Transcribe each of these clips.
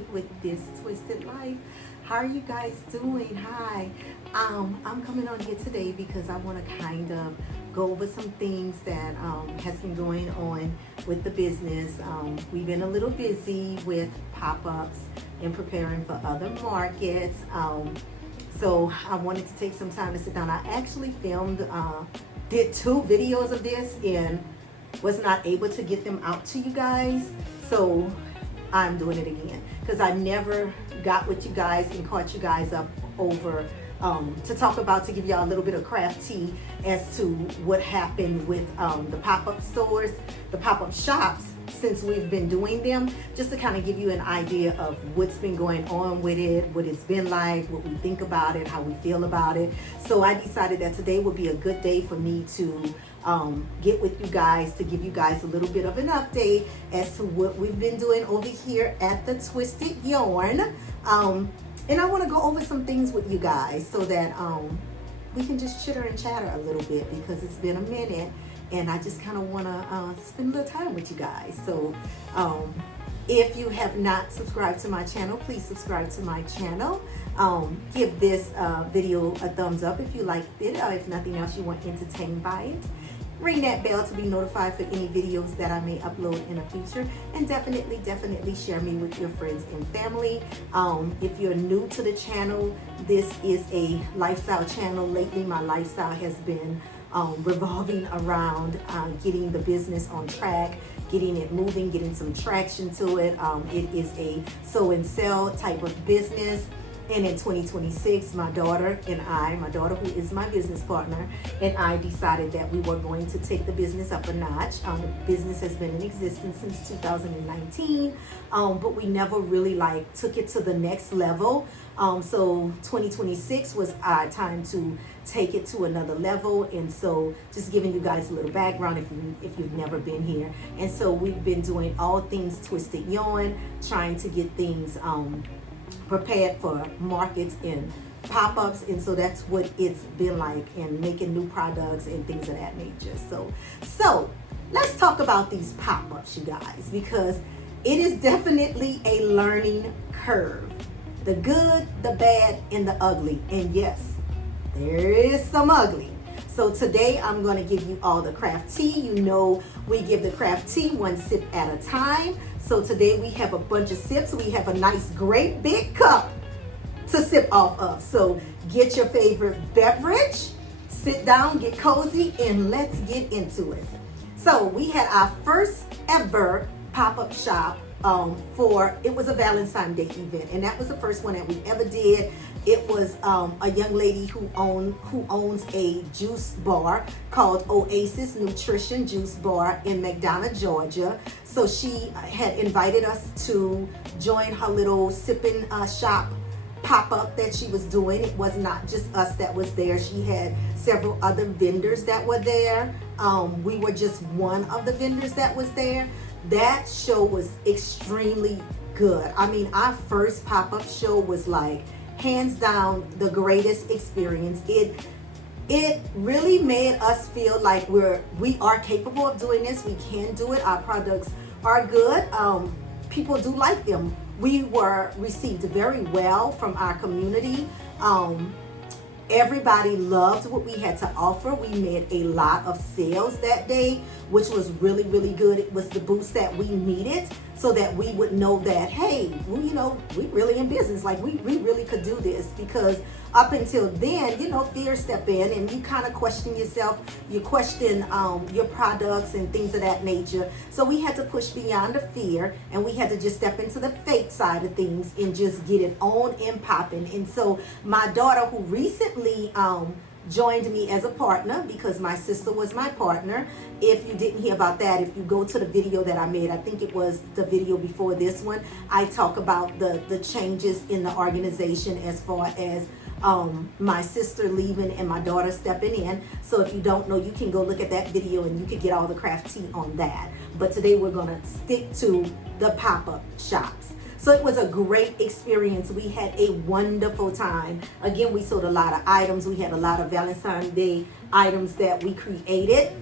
Handmade with This Twisted Life. How are you guys doing? Hi. I'm coming on here today because I want to kind of go over some things that has been going on with the business. We've been a little busy with pop-ups and preparing for other markets. So I wanted to take some time to sit down. I actually did 2 videos of this and was not able to get them out to you guys. So I'm doing it again because I never got with you guys and caught you guys up over to give y'all a little bit of craft tea as to what happened with the pop-up stores, the pop-up shops, since we've been doing them, just to kind of give you an idea of what's been going on with it, what it's been like, what we think about it, how we feel about it. So I decided that today would be a good day for me to get with you guys, to give you guys a little bit of an update as to what we've been doing over here at the Twisted Yarn. And I want to go over some things with you guys so that we can just chitter and chatter a little bit, because it's been a minute and I just kind of want to spend a little time with you guys. So if you have not subscribed to my channel, please subscribe to my channel. Give this video a thumbs up if you liked it, or if nothing else, you want entertained by it. Ring that bell to be notified for any videos that I may upload in the future. And definitely share me with your friends and family. If you're new to the channel, this is a lifestyle channel. Lately, my lifestyle has been revolving around getting the business on track, getting it moving, getting some traction to it. It is a sew and sell type of business. And in 2026, my daughter who is my business partner, and I decided that we were going to take the business up a notch. The business has been in existence since 2019, but we never really took it to the next level. So 2026 was our time to take it to another level. And so just giving you guys a little background if you've never been here. And so we've been doing all things Twisted Yarn, trying to get things prepared for markets and pop-ups, and so that's what it's been like, and making new products and things of that nature. So let's talk about these pop-ups, you guys, because it is definitely a learning curve. The good, the bad, and the ugly. And yes, there is some ugly. So today I'm going to give you all the craft tea. You know, we give the craft tea 1 sip at a time. So today we have a bunch of sips. We have a nice, great big cup to sip off of. So get your favorite beverage, sit down, get cozy, and let's get into it. So we had our first ever pop-up shop it was a Valentine's Day event, and that was the first one that we ever did. It was a young lady who owns a juice bar called Oasis Nutrition Juice Bar in McDonough, Georgia. So she had invited us to join her little sipping shop pop-up that she was doing. It was not just us that was there. She had several other vendors that were there. We were just one of the vendors that was there. That show was extremely good. I mean, our first pop-up show was hands down the greatest experience. It really made us feel like we are capable of doing this. We can do it. Our products are good. People do like them. We were received very well from our community. Everybody loved what we had to offer. We made a lot of sales that day, which was really, really good. It was the boost that we needed so that we would know that, hey, we really in business. We really could do this, because up until then, fear step in and you kind of question yourself. You question your products and things of that nature. So we had to push beyond the fear, and we had to just step into the faith side of things and just get it on and popping. And so my daughter, who recently joined me as a partner, because my sister was my partner. If you didn't hear about that, if you go to the video that I made, I think it was the video before this one, I talk about the changes in the organization as far as my sister leaving and my daughter stepping in. So if you don't know, you can go look at that video and you can get all the craft tea on that. But today we're going to stick to the pop-up shops. So it was a great experience. We had a wonderful time. Again, we sold a lot of items. We had a lot of Valentine's Day items that we created.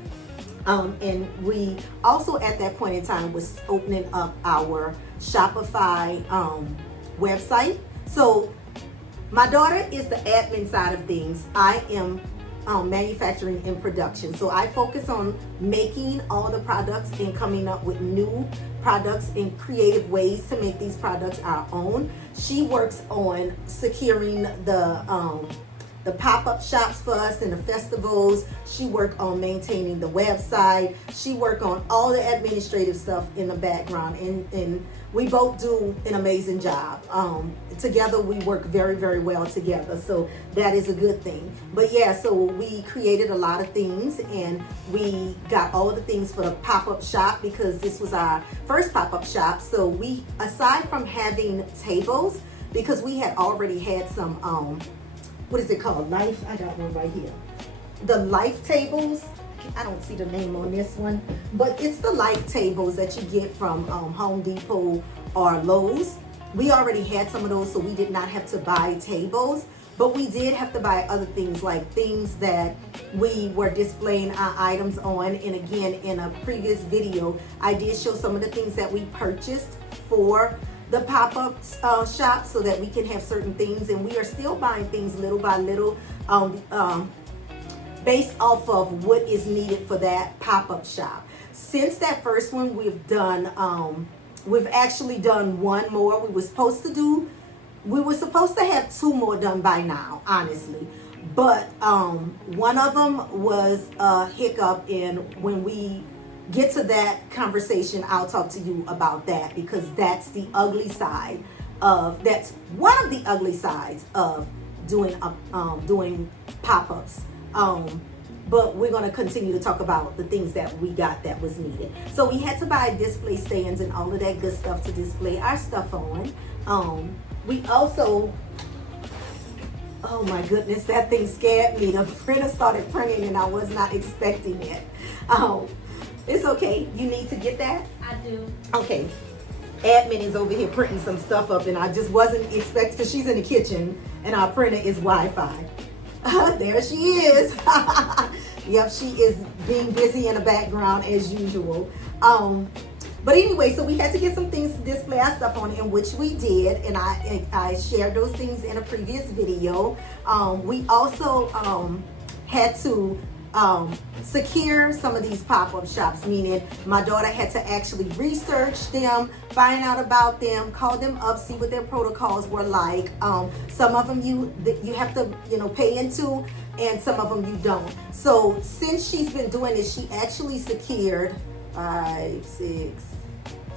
And we also at that point in time was opening up our Shopify website. So my daughter is the admin side of things. I am manufacturing and production. So I focus on making all the products and coming up with new products and creative ways to make these products our own. She works on securing the pop-up shops for us and the festivals. She worked on maintaining the website. She worked on all the administrative stuff in the background, and we both do an amazing job. Together we work very, very well together, so that is a good thing. But yeah, so we created a lot of things, and we got all the things for the pop-up shop because this was our first pop-up shop. So we, aside from having tables, because we had already had some what is it called? Life, I got one right here. The life tables. I don't see the name on this one, but it's the life tables that you get from Home Depot or Lowe's. We already had some of those, so we did not have to buy tables, but we did have to buy other things, like things that we were displaying our items on. And again, in a previous video, I did show some of the things that we purchased for the pop-up shop so that we can have certain things, and we are still buying things little by little based off of what is needed for that pop-up shop. Since that first one, we've actually done one more. We were supposed to have two more done by now, honestly, but one of them was a hiccup, and when we get to that conversation, I'll talk to you about that, because that's the ugly side of, that's one of the ugly sides of doing pop-ups. But we're going to continue to talk about the things that we got that was needed. So we had to buy display stands and all of that good stuff to display our stuff on. We also, oh my goodness, that thing scared me. The printer started printing and I was not expecting it. It's okay. You need to get that? I do. Okay. Admin is over here printing some stuff up, and I just wasn't expecting, because she's in the kitchen and our printer is Wi-Fi. There she is. Yep, she is being busy in the background as usual. But anyway, so we had to get some things to display our stuff on, in which we did, and I shared those things in a previous video. We also had to secure some of these pop-up shops, meaning my daughter had to actually research them, find out about them, call them up, see what their protocols were like. Some of them you have to pay into, and some of them you don't. So since she's been doing this, she actually secured 5, 6,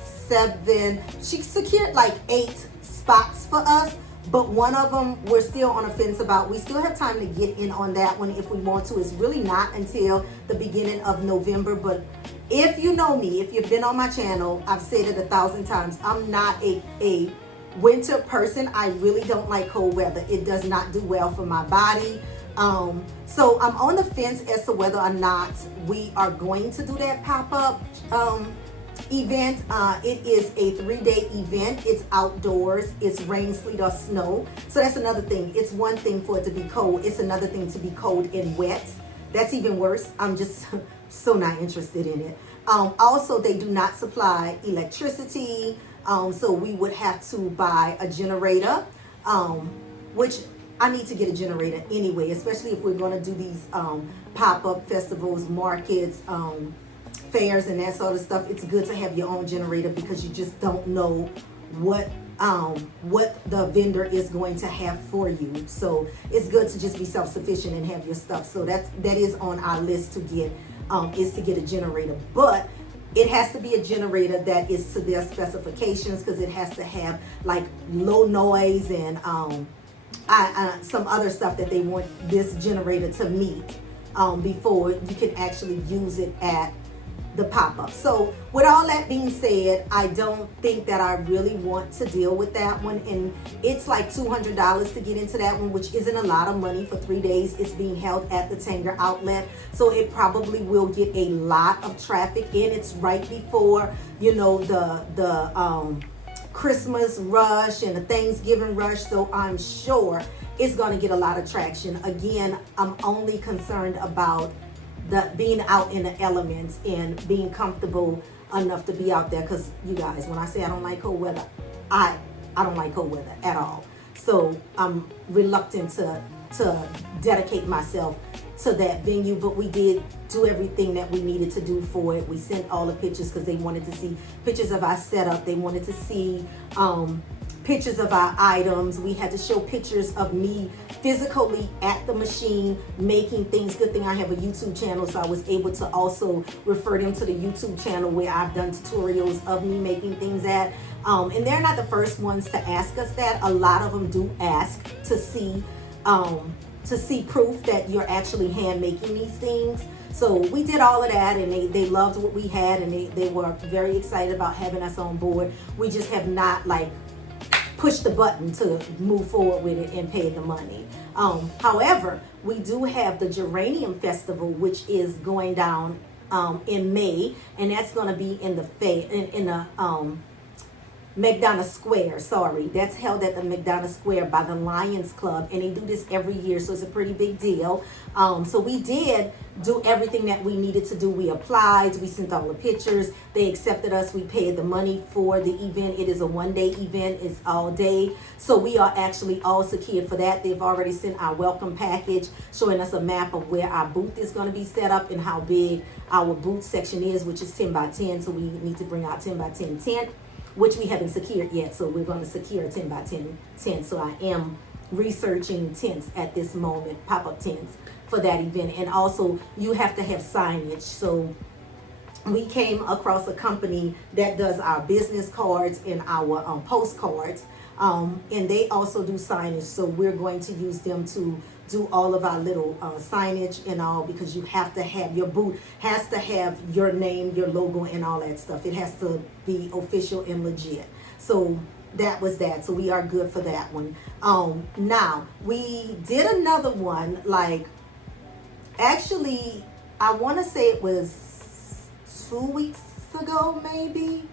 7. She secured like 8 spots for us. But one of them we're still on a fence about. We still have time to get in on that one if we want to. It's really not until the beginning of November. But if you know me, if you've been on my channel, I've said it 1,000 times. I'm not a winter person. I really don't like cold weather. It does not do well for my body. So I'm on the fence as to whether or not we are going to do that pop-up event. It is a 3-day event. It's outdoors. It's rain, sleet, or snow. So that's another thing. It's one thing for it to be cold. It's another thing to be cold and wet. That's even worse. I'm just so not interested in it. Also, they do not supply electricity. So we would have to buy a generator, which I need to get a generator anyway, especially if we're going to do these pop-up festivals, markets, fairs, and that sort of stuff. It's good to have your own generator, because you just don't know what the vendor is going to have for you. So it's good to just be self-sufficient and have your stuff. So that is on our list to get, is to get a generator. But it has to be a generator that is to their specifications, because it has to have like low noise and some other stuff that they want this generator to meet before you can actually use it at the pop-up. So with all that being said, I don't think that I really want to deal with that one, and it's like $200 to get into that one, which isn't a lot of money for 3 days. It's being held at the Tanger outlet, so it probably will get a lot of traffic, and it's right before the Christmas rush and the Thanksgiving rush, so I'm sure it's going to get a lot of traction. Again, I'm only concerned about being out in the elements and being comfortable enough to be out there, because you guys, when I say I don't like cold weather, I I don't like cold weather at all. So I'm reluctant to dedicate myself to that venue, but we did do everything that we needed to do for it. We sent all the pictures because they wanted to see pictures of our setup. They wanted to see pictures of our items. We had to show pictures of me physically at the machine making things. Good thing I have a YouTube channel, so I was able to also refer them to the YouTube channel where I've done tutorials of me making things at. And they're not the first ones to ask us that. A lot of them do ask to see proof that you're actually hand making these things. So we did all of that, and they loved what we had, and they were very excited about having us on board. We just have not like pushed the button to move forward with it and pay the money. However, we do have the Geranium Festival, which is going down in May, and that's going to be in the McDonough Square, that's held at the McDonough Square by the Lions Club, and they do this every year, so it's a pretty big deal. So we did do everything that we needed to do. We applied, we sent all the pictures, they accepted us, we paid the money for the event. It is a one-day event, it's all day, so we are actually all secured for that. They've already sent our welcome package showing us a map of where our booth is going to be set up and how big our booth section is, which is 10 by 10, so we need to bring our 10 by 10 tent, which we haven't secured yet, so we're going to secure a 10 by 10 tent. So I am researching tents at this moment, pop-up tents for that event. And also you have to have signage. So we came across a company that does our business cards and our postcards, and they also do signage, so we're going to use them to do all of our little signage and all, because you have to have, your booth has to have your name, your logo, and all that stuff. It has to be official and legit. So that was that. So we are good for that one. Now we did another one, like, actually I want to say it was 2 weeks ago, maybe.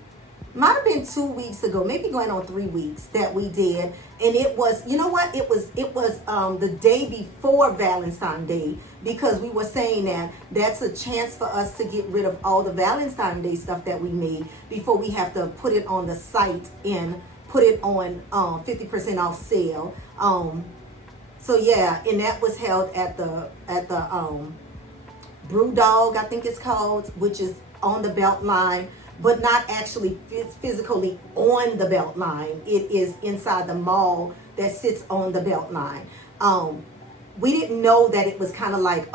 Might have been 2 weeks ago, maybe going on 3 weeks, that we did. And it was, you know what, it was the day before Valentine's Day, because we were saying that that's a chance for us to get rid of all the Valentine's Day stuff that we made before we have to put it on the site and put it on 50% off sale. So yeah, and that was held at the Brew Dog, I think it's called, which is on the Beltline, but not actually physically on the Beltline. It is inside the mall that sits on the Beltline. We didn't know that it was kind of like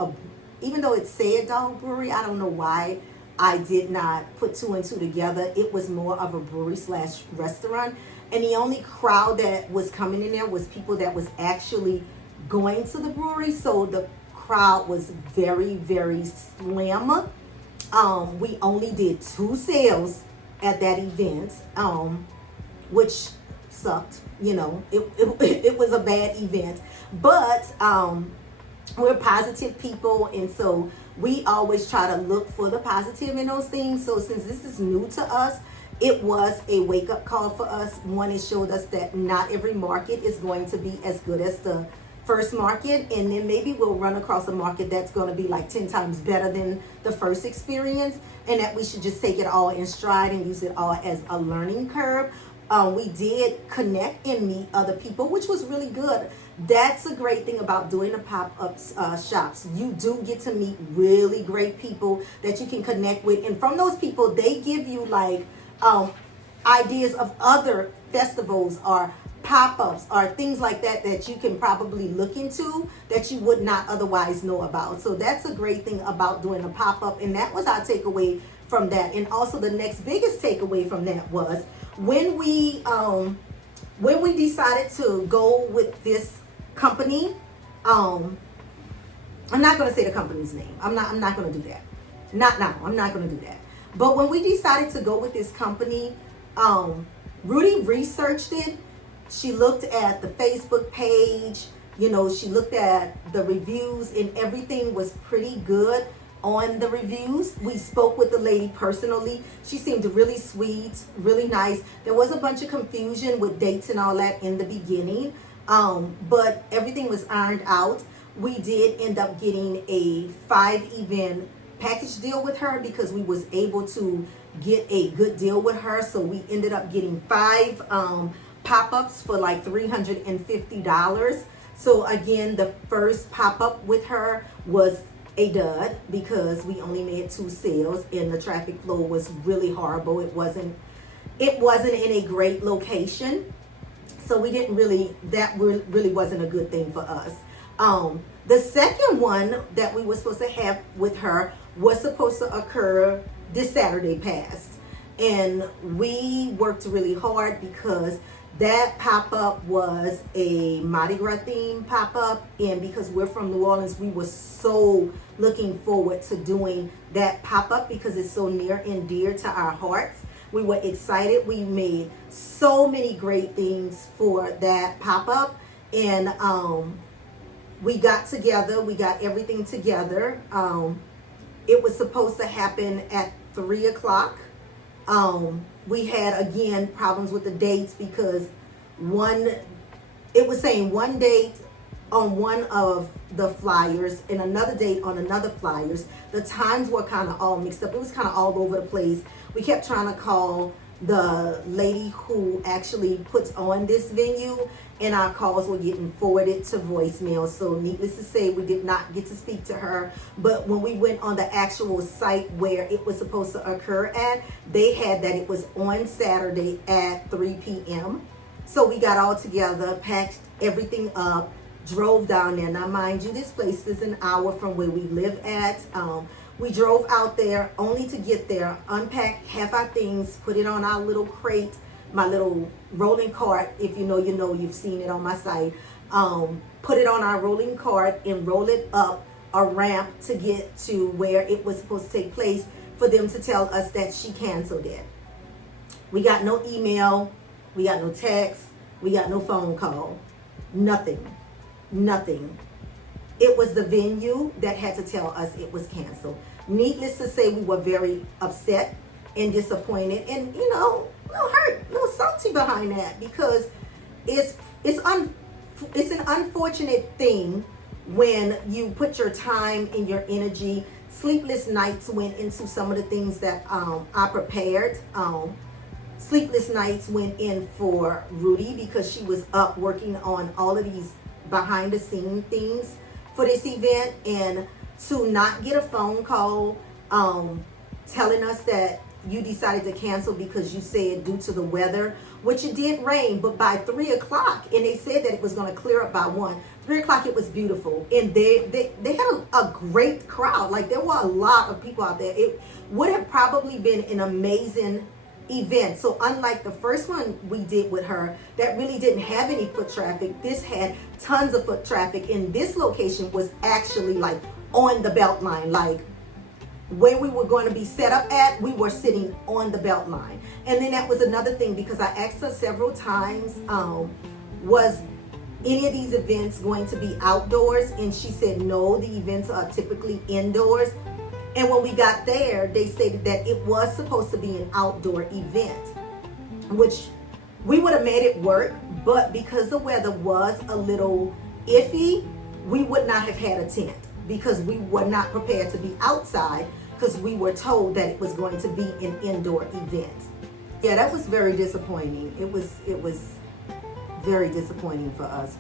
even though it said dog brewery, I don't know why I did not put two and two together. It was more of a brewery slash restaurant. And the only crowd that was coming in there was people that was actually going to the brewery. So the crowd was very, very slim. We only did 2 sales at that event, which sucked. You know, it was a bad event, but we're positive people, and so we always try to look for the positive in those things. So since this is new to us, it was a wake-up call for us. One, it showed us that not every market is going to be as good as the first market, and then maybe we'll run across a market that's going to be like 10 times better than the first experience, and that we should just take it all in stride and use it all as a learning curve. We did connect and meet other people, which was really good. That's a great thing about doing the pop-up shops. You do get to meet really great people that you can connect with, and from those people, they give you like ideas of other festivals or pop-ups or things like that that you can probably look into that you would not otherwise know about. So that's a great thing about doing a pop-up, and that was our takeaway from that. And also the next biggest takeaway from that was when we decided to go with this company. I'm not going to say the company's name. I'm not going to do that. Not now. I'm not going to do that. But when we decided to go with this company, Rudy researched it. She looked at the Facebook page, you know, she looked at the reviews, and everything was pretty good on the reviews. We spoke with the lady personally. She seemed really sweet, really nice. There was a bunch of confusion with dates and all that in the beginning, but everything was ironed out. We did end up getting a 5-event package deal with her because we was able to get a good deal with her. So we ended up getting 5 pop-ups for like $350. So again, the first pop-up with her was a dud because we only made 2 sales and the traffic flow was really horrible. It wasn't in a great location. So we didn't really, that really wasn't a good thing for us. The second one that we were supposed to have with her was supposed to occur this Saturday past. And we worked really hard because that pop-up was a Mardi Gras theme pop-up. And because we're from New Orleans, we were so looking forward to doing that pop-up because it's so near and dear to our hearts. We were excited. We made so many great things for that pop-up. And we got together. We got everything together. It was supposed to happen at 3 o'clock. We had, again, problems with the dates because it was saying one date on one of the flyers and another date on another flyers. The times were kind of all mixed up. It was kind of all over the place. We kept trying to call the lady who actually puts on this venue, and our calls were getting forwarded to voicemail. So needless to say, we did not get to speak to her. But when we went on the actual site where it was supposed to occur at, they had that it was on Saturday at 3 p.m. So we got all together, packed everything up, drove down there. Now, mind you, this place is an hour from where we live at. We drove out there only to get there, unpack half our things, put it on our little crate, my little rolling cart. If you know, you know, you've seen it on my site. Put it on our rolling cart and roll it up a ramp to get to where it was supposed to take place for them to tell us that she canceled it. We got no email, we got no text, we got no phone call, nothing. It was the venue that had to tell us it was canceled. Needless to say, we were very upset and disappointed, and you know, a little hurt, a little salty behind that because it's an unfortunate thing when you put your time and your energy. Sleepless nights went into some of the things that I prepared. Sleepless nights went in for Rudy because she was up working on all of these behind the scene things for this event, and to not get a phone call telling us that you decided to cancel because you said due to the weather, which it did rain, but by 3 o'clock, and they said that it was going to clear up by 1. 3 o'clock, it was beautiful, and they had a great crowd. Like, there were a lot of people out there. It would have probably been an amazing event. So unlike the first one we did with her that really didn't have any foot traffic, this had tons of foot traffic, and this location was actually like on the belt line. Like, where we were going to be set up at, we were sitting on the belt line. And then that was another thing, because I asked her several times, was any of these events going to be outdoors? And she said no, the events are typically indoors. And when we got there, they stated that it was supposed to be an outdoor event, which we would have made it work, but because the weather was a little iffy, we would not have had a tent because we were not prepared to be outside because we were told that it was going to be an indoor event. Yeah, that was very disappointing. It was very disappointing for us.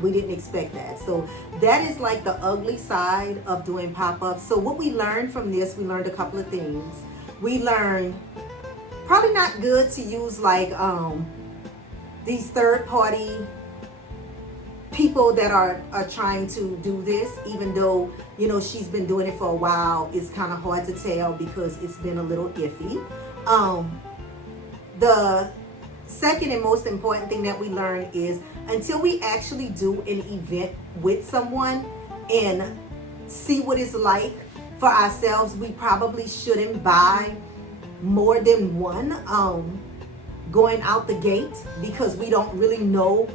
We didn't expect that. So that is like the ugly side of doing pop-ups. So what we learned from this, we learned a couple of things. We learned probably not good to use like these third-party people that are trying to do this, even though, you know, she's been doing it for a while. It's kind of hard to tell because it's been a little iffy. The second and most important thing that we learned is until we actually do an event with someone and see what it's like for ourselves, we probably shouldn't buy more than one going out the gate, because we don't really know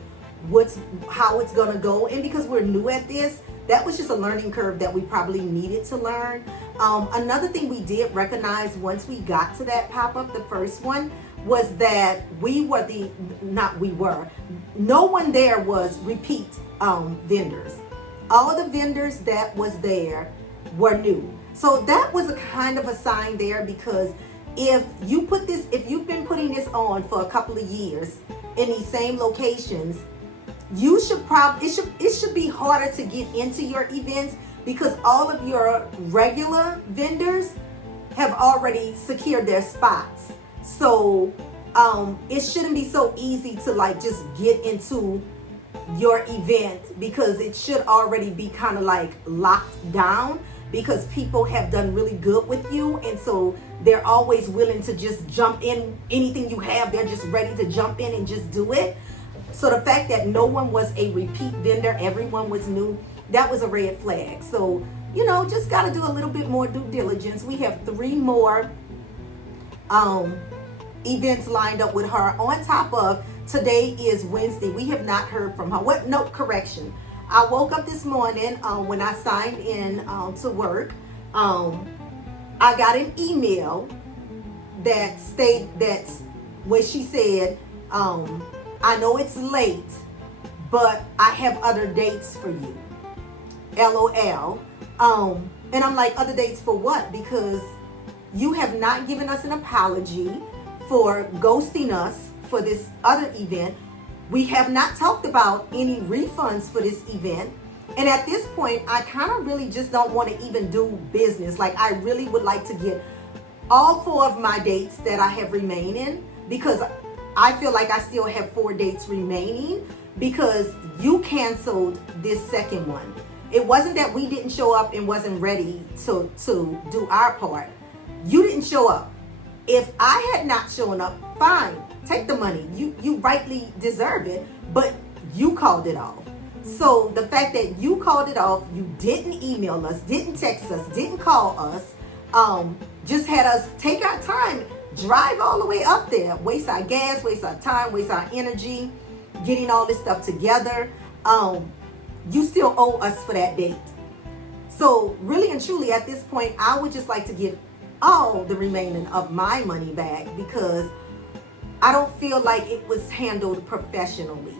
how it's gonna go, and because we're new at this, that was just a learning curve that we probably needed to learn. Another thing we did recognize once we got to that pop-up, the first one, was that no one there was repeat vendors. All of the vendors that was there were new. So that was a kind of a sign there, because if you've been putting this on for a couple of years in these same locations, you should probably it should be harder to get into your events because all of your regular vendors have already secured their spots. So it shouldn't be so easy to like just get into your event because it should already be kind of like locked down because people have done really good with you, and so they're always willing to just jump in anything you have. They're just ready to jump in and just do it. So the fact that no one was a repeat vendor, everyone was new, that was a red flag. So, you know, just got to do a little bit more due diligence. We have 3 more events lined up with her. On top of today is Wednesday. We have not heard from her. What? No, correction. I woke up this morning when I signed in to work. I got an email that that's where she said, I know it's late, but I have other dates for you. LOL. And I'm like, other dates for what? Because you have not given us an apology for ghosting us for this other event. We have not talked about any refunds for this event. And at this point, I kind of really just don't want to even do business. Like, I really would like to get all 4 of my dates that I have remaining, because I feel like I still have 4 dates remaining because you canceled this second one. It wasn't that we didn't show up and wasn't ready to do our part. You didn't show up. If I had not shown up, fine, take the money. You rightly deserve it, but you called it off. So the fact that you called it off, you didn't email us, didn't text us, didn't call us, just had us take our time, drive all the way up there, waste our gas, waste our time, waste our energy, getting all this stuff together. You still owe us for that date. So really and truly at this point, I would just like to get all the remaining of my money back because I don't feel like it was handled professionally.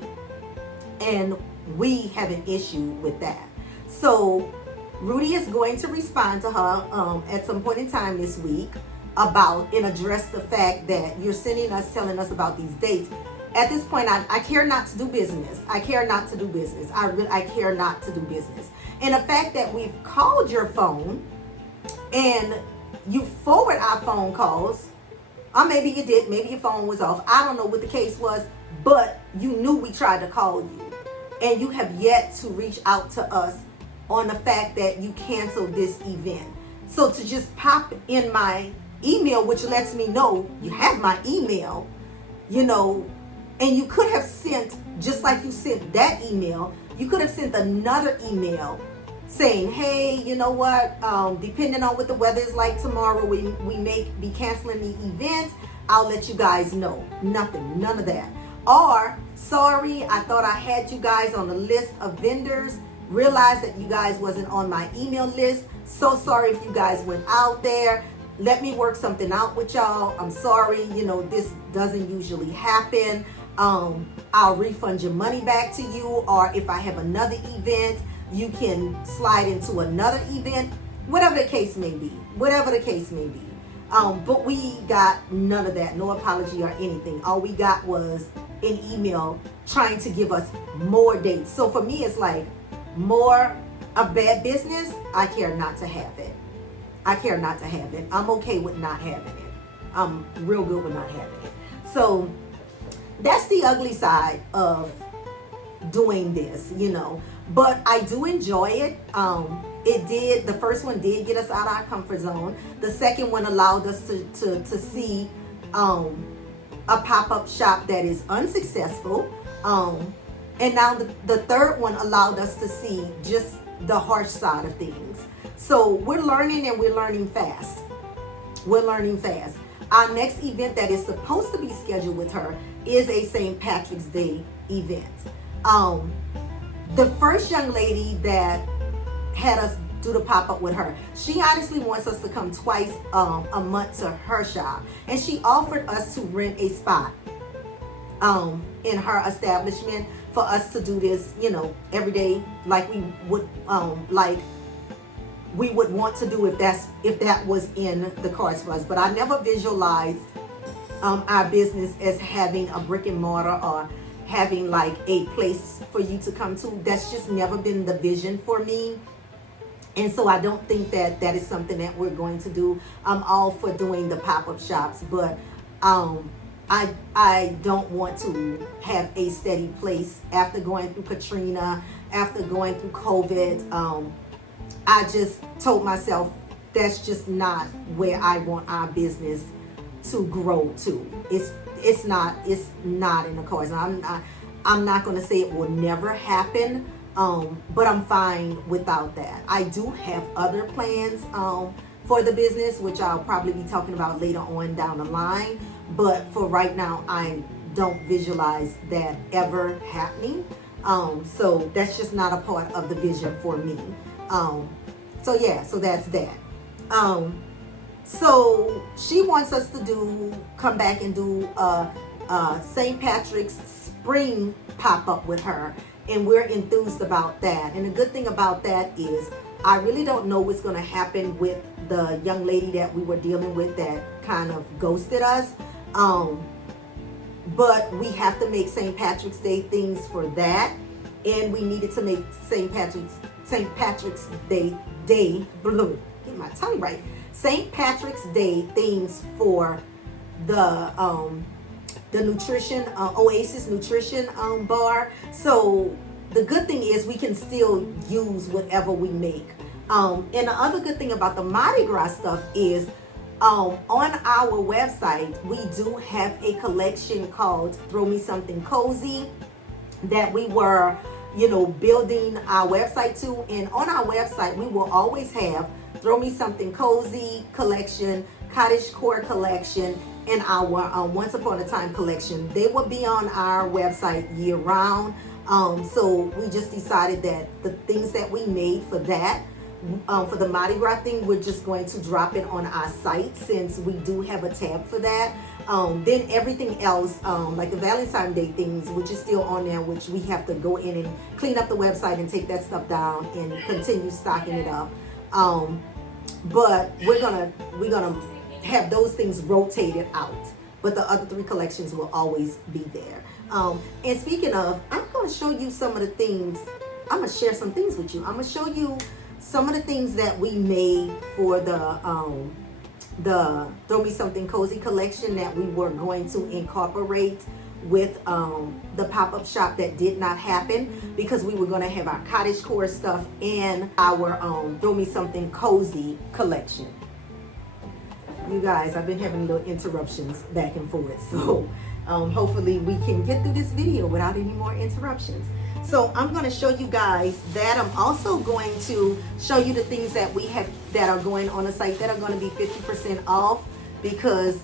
And we have an issue with that. So Rudy is going to respond to her at some point in time this week about and address the fact that you're sending us, telling us about these dates. At this point, I care not to do business. I care not to do business. I care not to do business. And the fact that we've called your phone and you forward our phone calls, or maybe you did, maybe your phone was off. I don't know what the case was, but you knew we tried to call you. And you have yet to reach out to us on the fact that you canceled this event. So to just pop in my email, which lets me know you have my email, you know, and you could have sent, just like you sent that email, you could have sent another email saying, hey, you know what, depending on what the weather is like tomorrow, we may be canceling the event. I'll let you guys know. Nothing, none of that. Or, sorry, I thought I had you guys on a list of vendors, realized that you guys wasn't on my email list. So sorry if you guys went out there. Let me work something out with y'all. I'm sorry, you know, this doesn't usually happen. I'll refund your money back to you, or if I have another event, you can slide into another event, whatever the case may be, but we got none of that, no apology or anything. All we got was an email trying to give us more dates. So for me, it's like more of bad business. I care not to have it. I'm okay with not having it. I'm real good with not having it. So that's the ugly side of doing this, you know. But I do enjoy it. The first one did get us out of our comfort zone. The second one allowed us to see a pop-up shop that is unsuccessful. And now the third one allowed us to see just the harsh side of things. So we're learning, and we're learning fast. Our next event that is supposed to be scheduled with her is a St. Patrick's Day event. The first young lady that had us do the pop-up with her, she honestly wants us to come twice a month to her shop. And she offered us to rent a spot in her establishment for us to do this, you know, every day, like we would want to do if that was in the cards for us. But I never visualized our business as having a brick and mortar or having like a place for you to come to. That's just never been the vision for me. And so I don't think that that is something that we're going to do. I'm all for doing the pop-up shops, but I don't want to have a steady place after going through Katrina, after going through COVID. I just told myself that's just not where I want our business to grow to. It's not in the cards. I'm not going to say it will never happen, but I'm fine without that. I do have other plans for the business, which I'll probably be talking about later on down the line. But for right now, I don't visualize that ever happening. So that's just not a part of the vision for me. So yeah, so that's that. So she wants us to come back and do St. Patrick's spring pop-up with her. And we're enthused about that. And the good thing about that is I really don't know what's going to happen with the young lady that we were dealing with that kind of ghosted us. But we have to make St. Patrick's Day things for that. And we needed to make St. Patrick's Day, get my tongue right. St. Patrick's Day things for the nutrition, Oasis Nutrition bar. So the good thing is we can still use whatever we make. And the other good thing about the Mardi Gras stuff is on our website, we do have a collection called Throw Me Something Cozy that we were, building our website to. And on our website, we will always have Throw Me Something Cozy collection, Cottage Core collection, and our Once Upon a Time collection. They will be on our website year round. So we just decided that the things that we made for that, for the Mardi Gras thing, we're just going to drop it on our site since we do have a tab for that. Then everything else, like the Valentine's Day things, which is still on there, which we have to go in and clean up the website and take that stuff down and continue stocking it up. But we're gonna have those things rotated out. But the other three collections will always be there. And speaking of, I'm going to show you some of the things. I'm going to share some things with you. I'm going to show you some of the things that we made for the Throw Me Something Cozy collection that we were going to incorporate with the pop-up shop that did not happen because we were going to have our cottage core stuff and our Throw Me Something Cozy collection. You guys, I've been having little interruptions back and forth, so hopefully we can get through this video without any more interruptions. So I'm going to show you guys that. I'm also going to show you the things that we have that are going on the site that are going to be 50% off because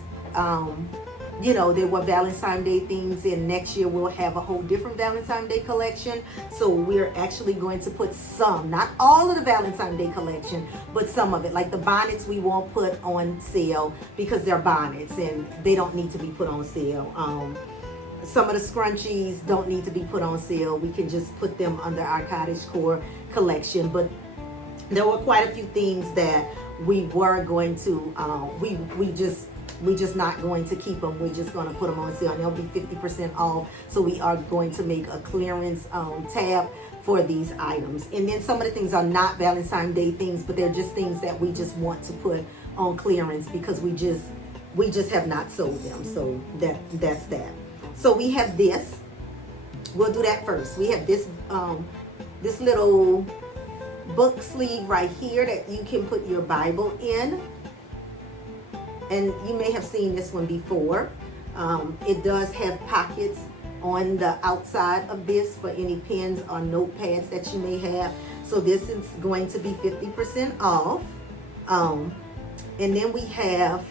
there were Valentine's Day things, and next year we'll have a whole different Valentine's Day collection. So we're actually going to put some, not all of the Valentine's Day collection, but some of it. Like the bonnets we won't put on sale because they're bonnets and they don't need to be put on sale. Some of the scrunchies don't need to be put on sale. We can just put them under our cottage core collection. But there were quite a few things that we were going to, we just not going to keep them. We're just going to put them on sale, and they'll be 50% off. So we are going to make a clearance tab for these items. And then some of the things are not Valentine's Day things, but they're just things that we just want to put on clearance because we just have not sold them. So that's that. So we have this. We'll do that first. We have this this little book sleeve right here that you can put your Bible in. And you may have seen this one before. It does have pockets on the outside of this for any pens or notepads that you may have. So this is going to be 50% off. And then we have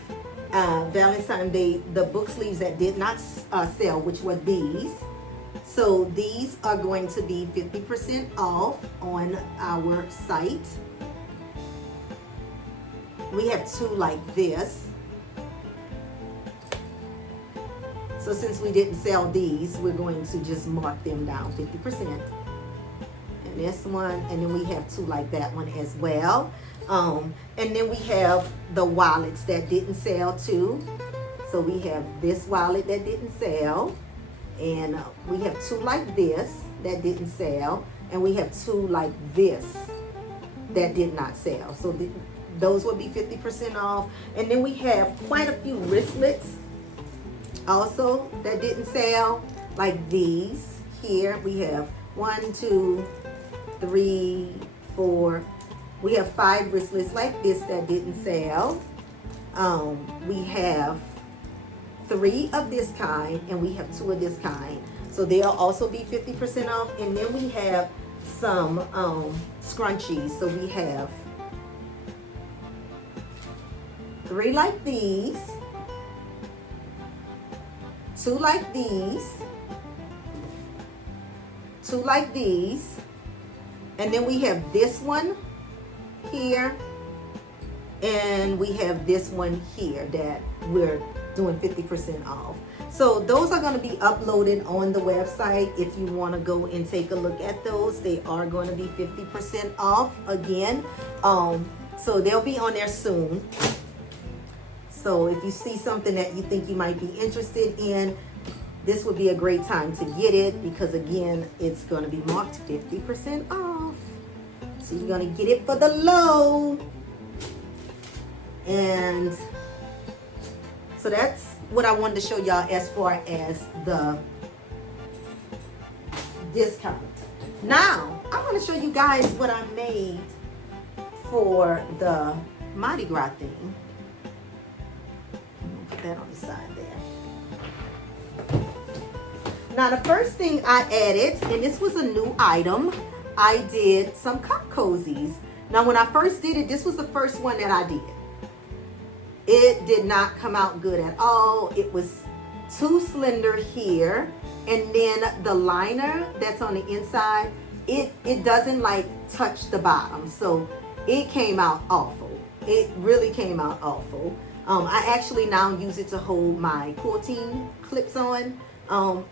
Valentine's Day, the book sleeves that did not sell, which were these. So these are going to be 50% off on our site. We have two like this. So since we didn't sell these, we're going to just mark them down 50%. And this one, and then we have two like that one as well. And then we have the wallets that didn't sell too. So we have this wallet that didn't sell, and we have two like this that didn't sell, and we have two like this that did not sell. So those would be 50% off. And then we have quite a few wristlets also that didn't sell, like these here. We have 1, 2, 3, 4. We have 5 wristlets like this that didn't sell. We have 3 of this kind, and we have 2 of this kind. So they'll also be 50% off. And then we have some scrunchies. So we have 3 like these, 2 like these, 2 like these, and then we have this one here, and we have this one here that we're doing 50% off. So those are going to be uploaded on the website. If you want to go and take a look at those, they are going to be 50% off again. So they'll be on there soon. So if you see something that you think you might be interested in, this would be a great time to get it, because again, it's going to be marked 50% off. So you're going to get it for the low. And so that's what I wanted to show y'all as far as the discount. Now, I want to show you guys what I made for the Mardi Gras thing. Put that on the side there. Now, the first thing I added, and this was a new item, I did some cup cozies. Now, when I first did it, this was the first one that I did. It did not come out good at all. It was too slender here, and then the liner that's on the inside, it doesn't like touch the bottom, so it came out awful. It really came out awful. I actually now use it to hold my quilting clips on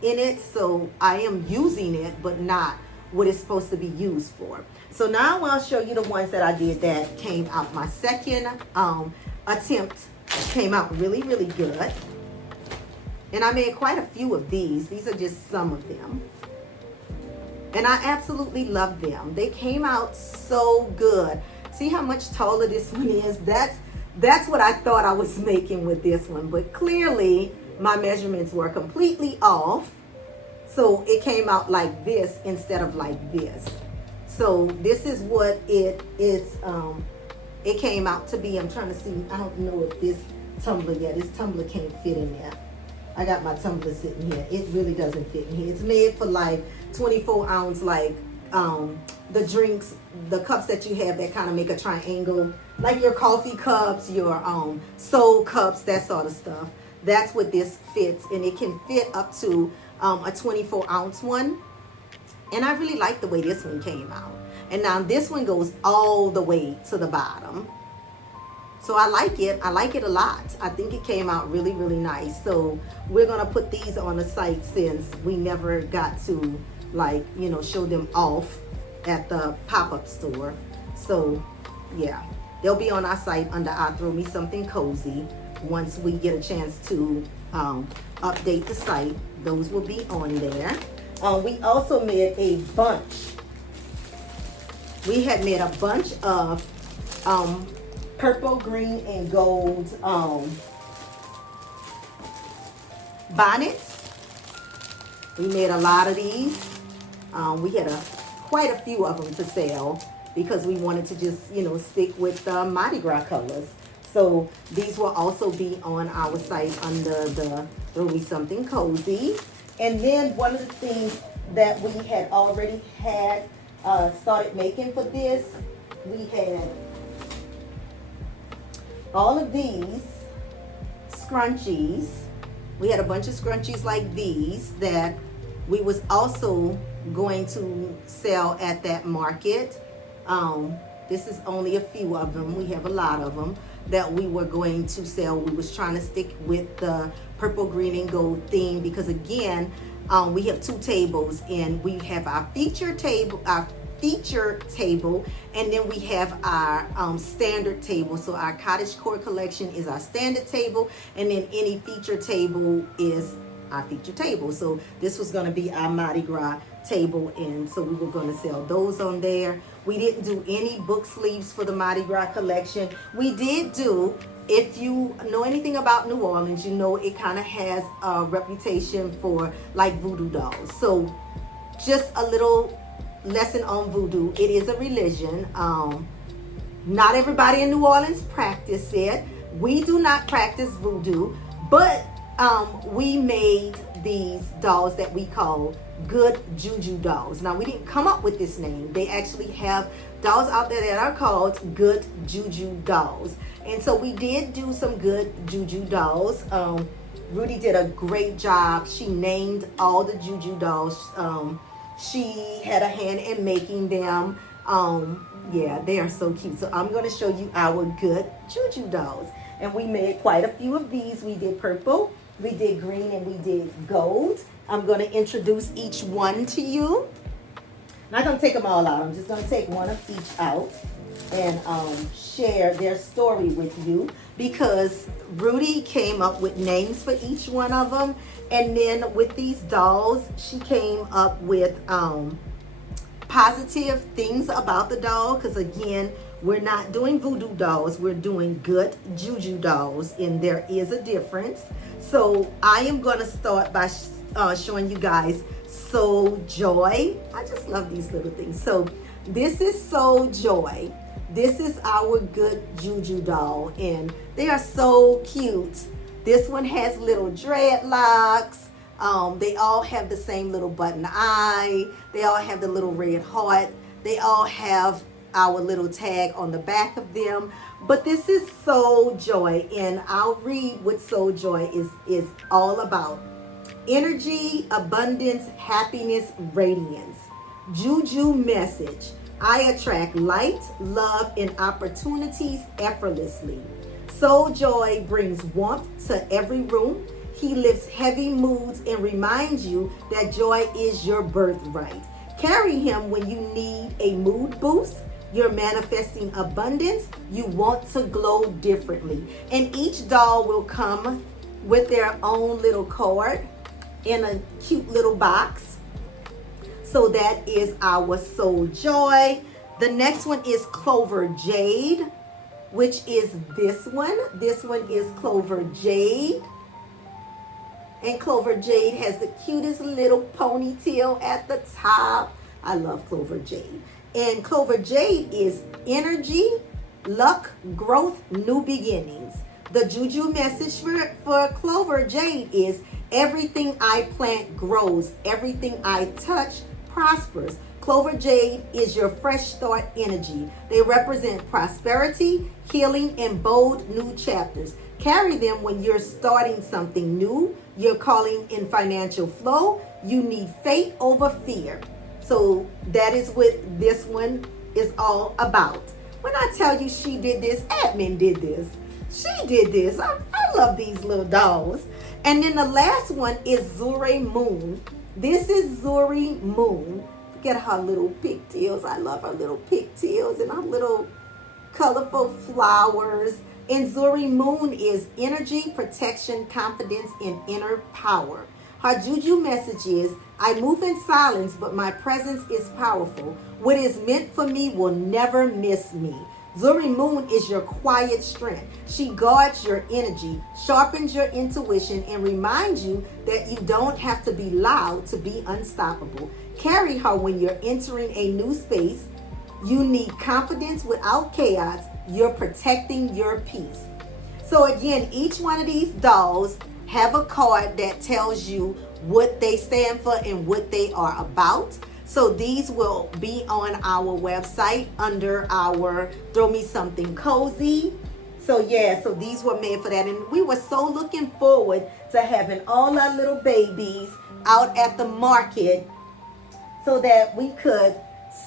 in it, so I am using it, but not what it's supposed to be used for. So now I'll show you the ones that I did that came out. My second attempt came out really, really good. And I made quite a few of these. These are just some of them. And I absolutely love them. They came out so good. See how much taller this one is? That's what I thought I was making with this one. But clearly, my measurements were completely off. So it came out like this instead of like this. So this is what it came out to be. I'm trying to see. I don't know if this tumbler yet. This tumbler can't fit in there. I got my tumbler sitting here. It really doesn't fit in here. It's made for like 24 ounce, like the drinks, the cups that you have that kind of make a triangle, like your coffee cups, your soul cups, that sort of stuff. That's what this fits, and it can fit up to a 24 ounce one. And I really like the way this one came out. And now this one goes all the way to the bottom. So I like it. I like it a lot. I think it came out really, really nice. So we're going to put these on the site since we never got to, like, you know, show them off at the pop-up store. So yeah, they'll be on our site under I Throw Me Something Cozy. Once we get a chance to update the site, those will be on there. We also made a bunch. We had made a bunch of purple, green, and gold bonnets. We made a lot of these. We had quite a few of them to sell because we wanted to just, you know, stick with the Mardi Gras colors. So these will also be on our site under the Throw Me Something Cozy. And then one of the things that we had already had started making for this, we had all of these scrunchies. We had a bunch of scrunchies like these that we was also going to sell at that market. This is only a few of them. We have a lot of them that we were going to sell. We was trying to stick with the purple, green, and gold theme because again, we have two tables, and we have our feature table, our feature table, and then we have our standard table. So our cottage core collection is our standard table, and then any feature table is our feature table. So this was going to be our Mardi Gras table, and so we were going to sell those on there. We didn't do any book sleeves for the Mardi Gras collection. We did do, if you know anything about New Orleans, you know it kind of has a reputation for like voodoo dolls. So just a little lesson on voodoo. It is a religion. Not everybody in New Orleans practice it. We do not practice voodoo, but we made these dolls that we call good juju dolls. Now, we didn't come up with this name. They actually have dolls out there that are called good juju dolls. And so we did do some good juju dolls. Rudy did a great job. She named all the juju dolls. She had a hand in making them. Yeah, they are so cute. So I'm going to show you our good juju dolls. And we made quite a few of these. We did purple, we did green, and we did gold. I'm going to introduce each one to you. Not going to take them all out. I'm just going to take one of each out and share their story with you, because Rudy came up with names for each one of them. And then with these dolls, she came up with positive things about the doll, because again, we're not doing voodoo dolls, we're doing good juju dolls, and there is a difference. So I am going to start by showing you guys Soul Joy. I just love these little things. So this is Soul Joy. This is our good juju doll, and they are so cute. This one has little dreadlocks. They all have the same little button eye. They all have the little red heart. They all have our little tag on the back of them. But this is Soul Joy, and I'll read what Soul Joy is all about. Energy, abundance, happiness, radiance. Juju message. I attract light, love, and opportunities effortlessly. Soul Joy brings warmth to every room. He lifts heavy moods and reminds you that joy is your birthright. Carry him when you need a mood boost. You're manifesting abundance. You want to glow differently. And each doll will come with their own little card in a cute little box. So that is our Soul Joy. The next one is Clover Jade, which is this one. This one is Clover Jade. And Clover Jade has the cutest little ponytail at the top. I love Clover Jade. And Clover Jade is energy, luck, growth, new beginnings. The juju message for Clover Jade is everything I plant grows. Everything I touch prospers. Clover Jade is your fresh start energy. They represent prosperity, healing, and bold new chapters. Carry them when you're starting something new. You're calling in financial flow. You need faith over fear. So that is what this one is all about. When I tell you she did this, admin did this. She did this. I love these little dolls. And then the last one is Zuri Moon. This is Zuri Moon. Look at her little pigtails. I love her little pigtails and her little colorful flowers. And Zuri Moon is energy, protection, confidence, and inner power. Her juju message is, I move in silence, but my presence is powerful. What is meant for me will never miss me. Zuri Moon is your quiet strength. She guards your energy, sharpens your intuition, and reminds you that you don't have to be loud to be unstoppable. Carry her when you're entering a new space. You need confidence without chaos. You're protecting your peace. So again, each one of these dolls have a card that tells you what they stand for and what they are about. So these will be on our website under our Throw Me Something Cozy. So yeah, so these were made for that. And we were so looking forward to having all our little babies out at the market so that we could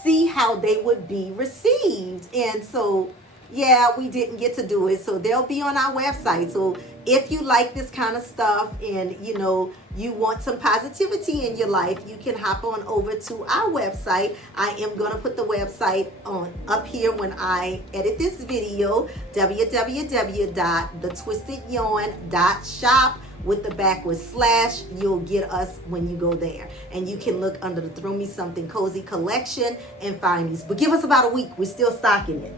see how they would be received. And so yeah, we didn't get to do it. So they'll be on our website. So if you like this kind of stuff and, you know, you want some positivity in your life, you can hop on over to our website. I am going to put the website on up here when I edit this video, www.thetwistedyarn.shop with the backward slash. You'll get us when you go there, and you can look under the Throw Me Something Cozy collection and find these. But give us about a week, we're still stocking it.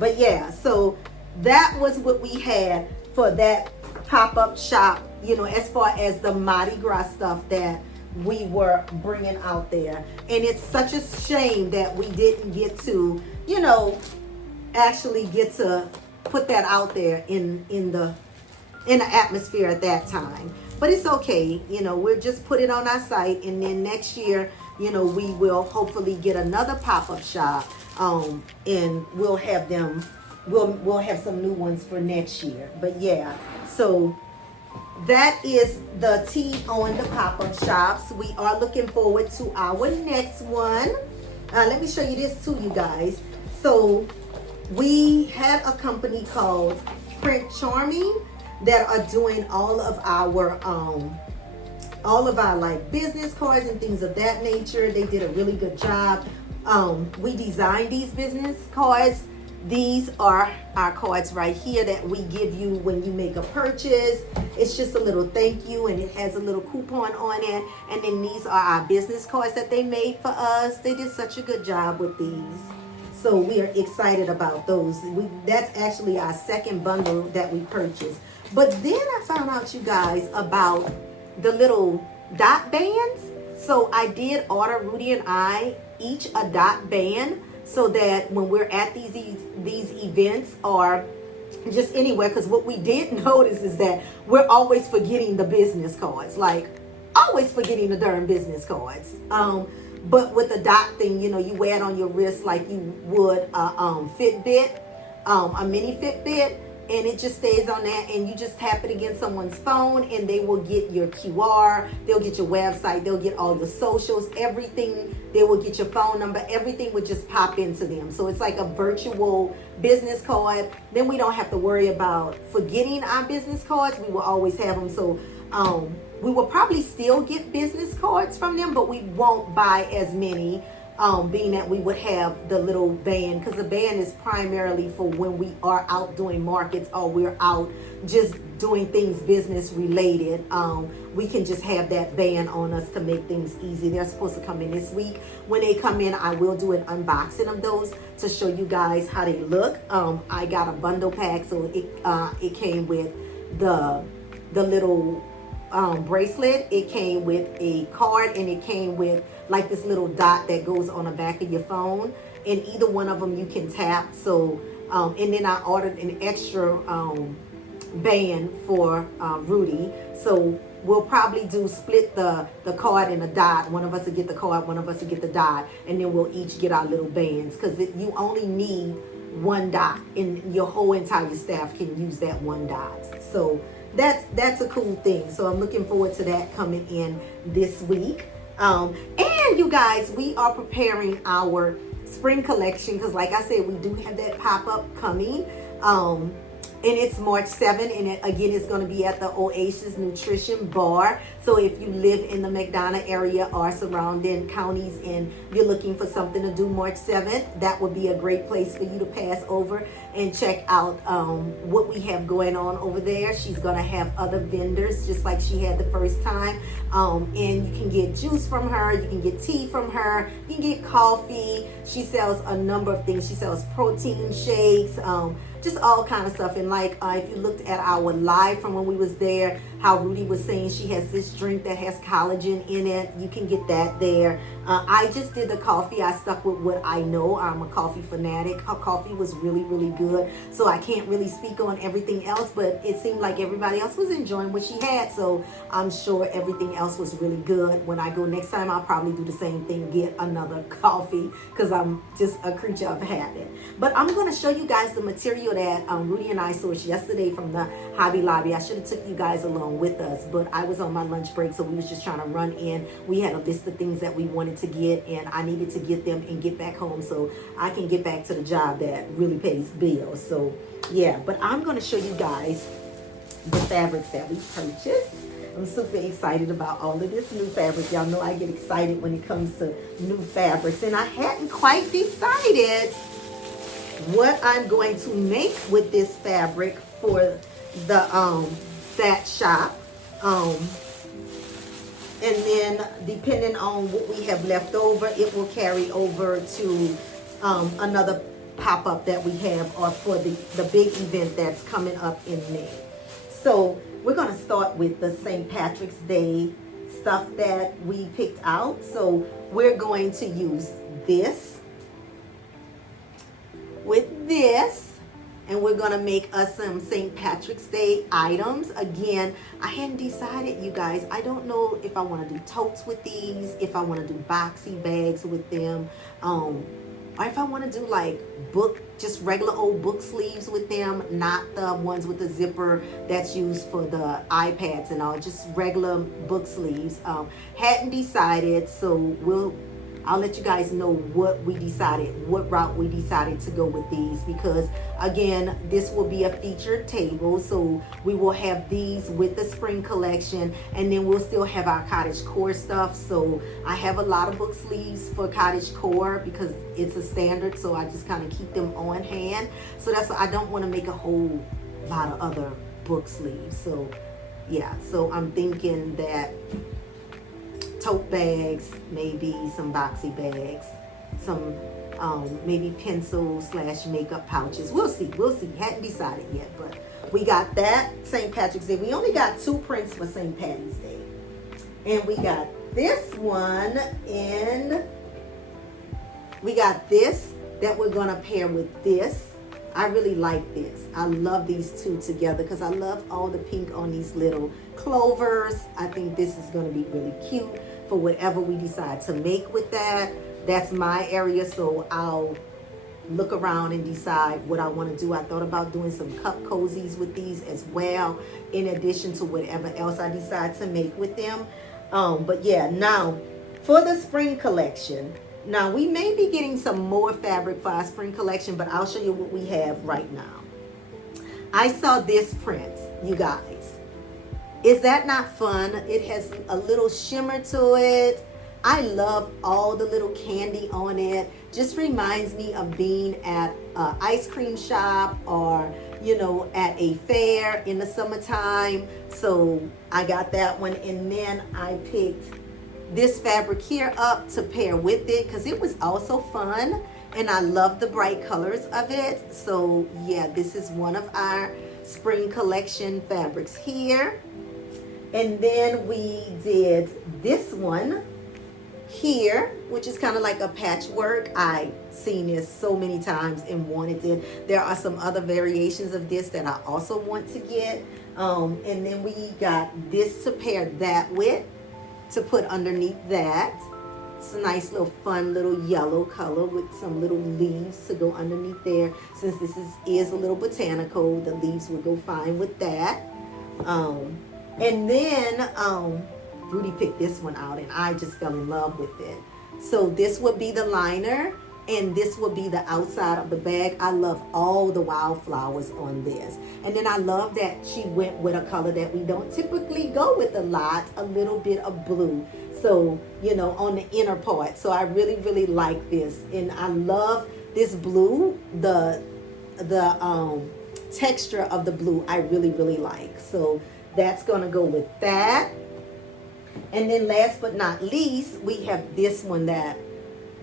But yeah, so that was what we had for that pop-up shop, you know, as far as the Mardi Gras stuff that we were bringing out there. And it's such a shame that we didn't get to, you know, actually get to put that out there in the atmosphere at that time. But it's okay, you know, we'll just put it on our site, and then next year, you know, we will hopefully get another pop-up shop, and we'll have them, we'll have some new ones for next year. But yeah, so that is the tea on the pop-up shops. We are looking forward to our next one. Let me show you this too, you guys. So we had a company called Print Charming that are doing all of our like business cards and things of that nature. They did a really good job. We designed these business cards. These are our cards right here that we give you when you make a purchase. It's just a little thank you, and it has a little coupon on it. And then these are our business cards that they made for us. They did such a good job with these. So we are excited about those. That's actually our second bundle that we purchased. But then I found out, you guys, about the little dot bands. So I did order Rudy and I each a dot band, so that when we're at these events or just anywhere, because what we did notice is that we're always forgetting the business cards, like always forgetting the darn business cards. But with the dot thing, you know, you wear it on your wrist like you would a Fitbit, a mini Fitbit, and it just stays on there, and you just tap it against someone's phone, and they will get your QR, they'll get your website, they'll get all your socials, everything. They will get your phone number, everything would just pop into them. So it's like a virtual business card. Then we don't have to worry about forgetting our business cards. We will always have them. So we will probably still get business cards from them, but we won't buy as many, being that we would have the little band, because the band is primarily for when we are out doing markets or we're out just doing things business related. We can just have that band on us to make things easy. They're supposed to come in this week. When they come in, I will do an unboxing of those to show you guys how they look. I got a bundle pack, so it came with the little bracelet, it came with a card, and it came with like this little dot that goes on the back of your phone, and either one of them you can tap. So and then I ordered an extra band for Rudy, so we'll probably do split the card and the dot. One of us will get the card, one of us will get the dot, and then we'll each get our little bands, because you only need one dot, and your whole entire staff can use that one dot. So that's a cool thing. So I'm looking forward to that coming in this week. And you guys, we are preparing our spring collection, because like I said, we do have that pop-up coming. And it's March 7th, and again, it's going to be at the Oasis Nutrition Bar. So if you live in the McDonough area or surrounding counties and you're looking for something to do March 7th, that would be a great place for you to pass over and check out what we have going on over there. She's going to have other vendors just like she had the first time. And you can get juice from her, you can get tea from her, you can get coffee. She sells a number of things. She sells protein shakes, just all kind of stuff. And like if you looked at our live from when we was there, how Rudy was saying she has this drink that has collagen in it, you can get that there. I just did the coffee. I stuck with what I know. I'm a coffee fanatic. Her coffee was really, really good. So I can't really speak on everything else, but it seemed like everybody else was enjoying what she had. So I'm sure everything else was really good. When I go next time, I'll probably do the same thing, get another coffee, because I'm just a creature of habit. But I'm going to show you guys the material that Rudy and I sourced yesterday from the Hobby Lobby. I should have took you guys along with us, but I was on my lunch break, so we was just trying to run in. We had a list of things that we wanted to get, and I needed to get them and get back home so I can get back to the job that really pays bills. So yeah, but I'm going to show you guys the fabrics that we purchased. I'm super excited about all of this new fabric. Y'all know I get excited when it comes to new fabrics. And I hadn't quite decided what I'm going to make with this fabric for the that shop. And then depending on what we have left over, it will carry over to another pop-up that we have, or for the big event that's coming up in May. So we're going to start with the St. Patrick's Day stuff that we picked out. So we're going to use this with this, and we're gonna make us some St. Patrick's Day items. Again, I hadn't decided, you guys. I don't know if I want to do totes with these, if I want to do boxy bags with them, or if I want to do like just regular old book sleeves with them, not the ones with the zipper that's used for the iPads and all, just regular book sleeves. Hadn't decided, so I'll let you guys know what route we decided to go with these, because again, this will be a featured table. So we will have these with the spring collection, and then we'll still have our cottage core stuff. So I have a lot of book sleeves for cottage core because it's a standard, so I just kind of keep them on hand. So that's why I don't want to make a whole lot of other book sleeves. So yeah, so I'm thinking that tote bags, maybe some boxy bags, some maybe pencils / makeup pouches. We'll see. Hadn't decided yet, but we got that St. Patrick's Day. We only got 2 prints for St. Patty's Day, and we got this one, and we got this that we're gonna pair with this. I really like this. I love these two together because I love all the pink on these little clovers. I think this is going to be really cute for whatever we decide to make with that. That's my area, so I'll look around and decide what I want to do. I thought about doing some cup cozies with these as well, in addition to whatever else I decide to make with them. But yeah, now for the spring collection, now we may be getting some more fabric for our spring collection, but I'll show you what we have right now. I saw this print, you guys. Is that not fun? It has a little shimmer to it. I love all the little candy on it. Just reminds me of being at an ice cream shop, or at a fair in the summertime. So I got that one, and then I picked this fabric here up to pair with it because it was also fun, and I love the bright colors of it. So yeah, this is one of our spring collection fabrics here. And then we did this one here, which is kind of like a patchwork. I've seen this so many times and wanted it. There are some other variations of this that I also want to get. And then we got this to pair that with, to put underneath that. It's a nice little fun little yellow color with some little leaves to go underneath there. Since this is a little botanical, the leaves will go fine with that. And then Rudy picked this one out, and I just fell in love with it. So this would be the liner, and this will be the outside of the bag. I love all the wildflowers on this. And then I love that she went with a color that we don't typically go with a lot, a little bit of blue. So, on the inner part. So I really, really like this. And I love this blue, the texture of the blue, I really, really like. So that's gonna go with that. And then last but not least, we have this one that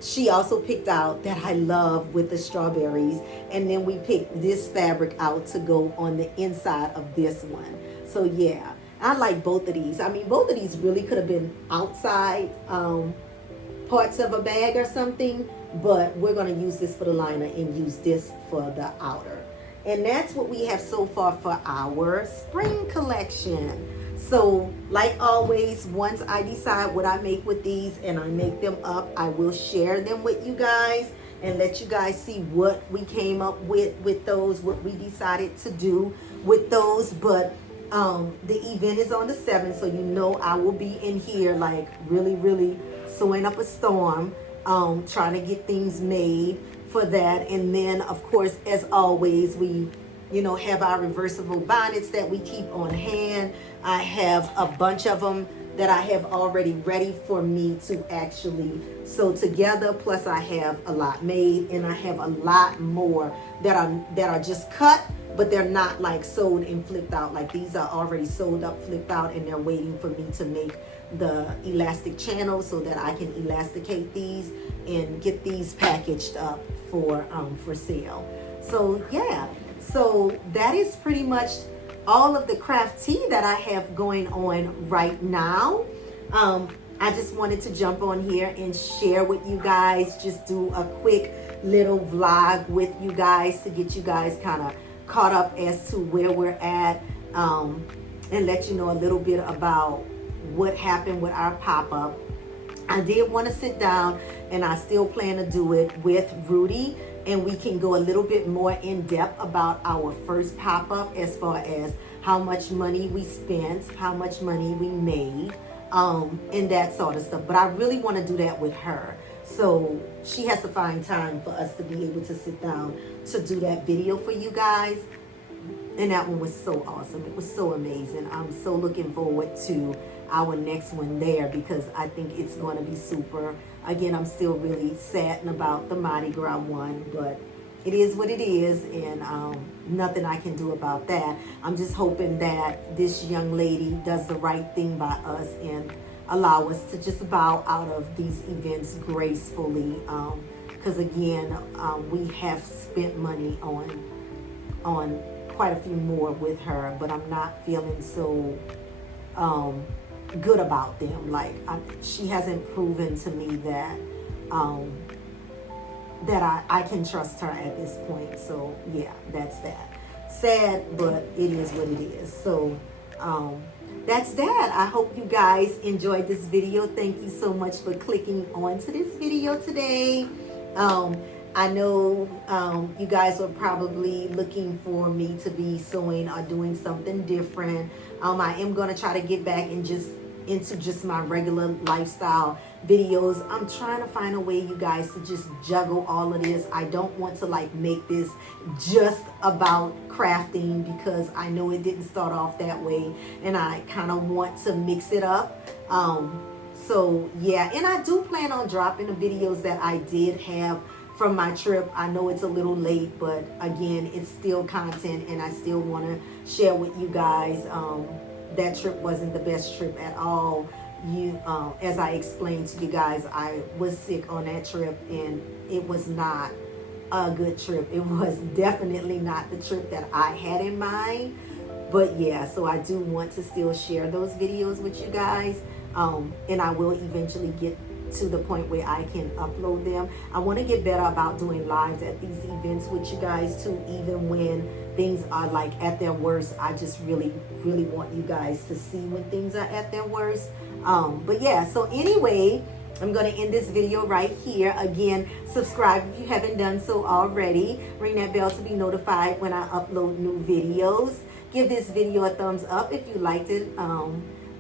she also picked out that I love with the strawberries. And then we picked this fabric out to go on the inside of this one. So yeah, I like both of these. I mean, both of these really could have been outside parts of a bag or something, but we're going to use this for the liner and use this for the outer. And that's what we have so far for our spring collection. So like always, once I decide what I make with these and I make them up, I will share them with you guys and let you guys see what we came up with those, what we decided to do with those. But the event is on the 7th, so I will be in here like really, really sewing up a storm, trying to get things made for that. And then of course, as always, we have our reversible bonnets that we keep on hand. I have a bunch of them that I have already ready for me to actually sew together. Plus I have a lot made, and I have a lot more that are just cut, but they're not like sewed and flipped out. Like these are already sewed up, flipped out, and they're waiting for me to make the elastic channel so that I can elasticate these and get these packaged up for sale. So yeah, so that is pretty much all of the craft tea that I have going on right now. I just wanted to jump on here and share with you guys, just do a quick little vlog with you guys to get you guys kind of caught up as to where we're at, and let you know a little bit about what happened with our pop-up. I did want to sit down, and I still plan to do it with Rudy, and we can go a little bit more in depth about our first pop-up, as far as how much money we spent, how much money we made, and that sort of stuff. But I really want to do that with her. So she has to find time for us to be able to sit down to do that video for you guys. And that one was so awesome. It was so amazing. I'm so looking forward to our next one there, because I think it's going to be super. Again, I'm still really saddened about the Mardi Gras one, but it is what it is, and nothing I can do about that. I'm just hoping that this young lady does the right thing by us and allow us to just bow out of these events gracefully, because again, we have spent money on quite a few more with her, but I'm not feeling so good about them. Like she hasn't proven to me that that I can trust her at this point. So yeah, that's that. Sad, but it is what it is. So that's that. I hope you guys enjoyed this video. Thank you so much for clicking onto this video today. I know you guys are probably looking for me to be sewing or doing something different. I am going to try to get back and into just my regular lifestyle videos. I'm trying to find a way, you guys, to just juggle all of this. I don't want to like make this just about crafting, because I know it didn't start off that way, and I kind of want to mix it up. So yeah, and I do plan on dropping the videos that I did have from my trip. I know it's a little late, but again, it's still content, and I still want to share with you guys. That trip wasn't the best trip at all. As I explained to you guys, I was sick on that trip, and it was not a good trip. It was definitely not the trip that I had in mind. But yeah, so I do want to still share those videos with you guys, and I will eventually get to the point where I can upload them. I want to get better about doing lives at these events with you guys too, even when things are like at their worst. I just really want you guys to see when things are at their worst. But yeah, so anyway, I'm going to end this video right here. Again, subscribe if you haven't done so already. Ring that bell to be notified when I upload new videos. Give this video a thumbs up if you liked it.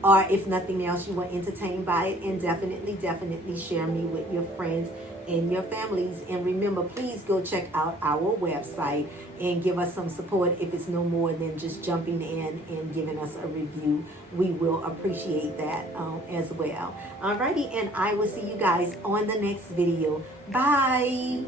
Or if nothing else, you were entertained by it, and definitely share me with your friends and your families. And remember, please go check out our website and give us some support. If it's no more than just jumping in and giving us a review, we will appreciate that as well. Alrighty, and I will see you guys on the next video. Bye.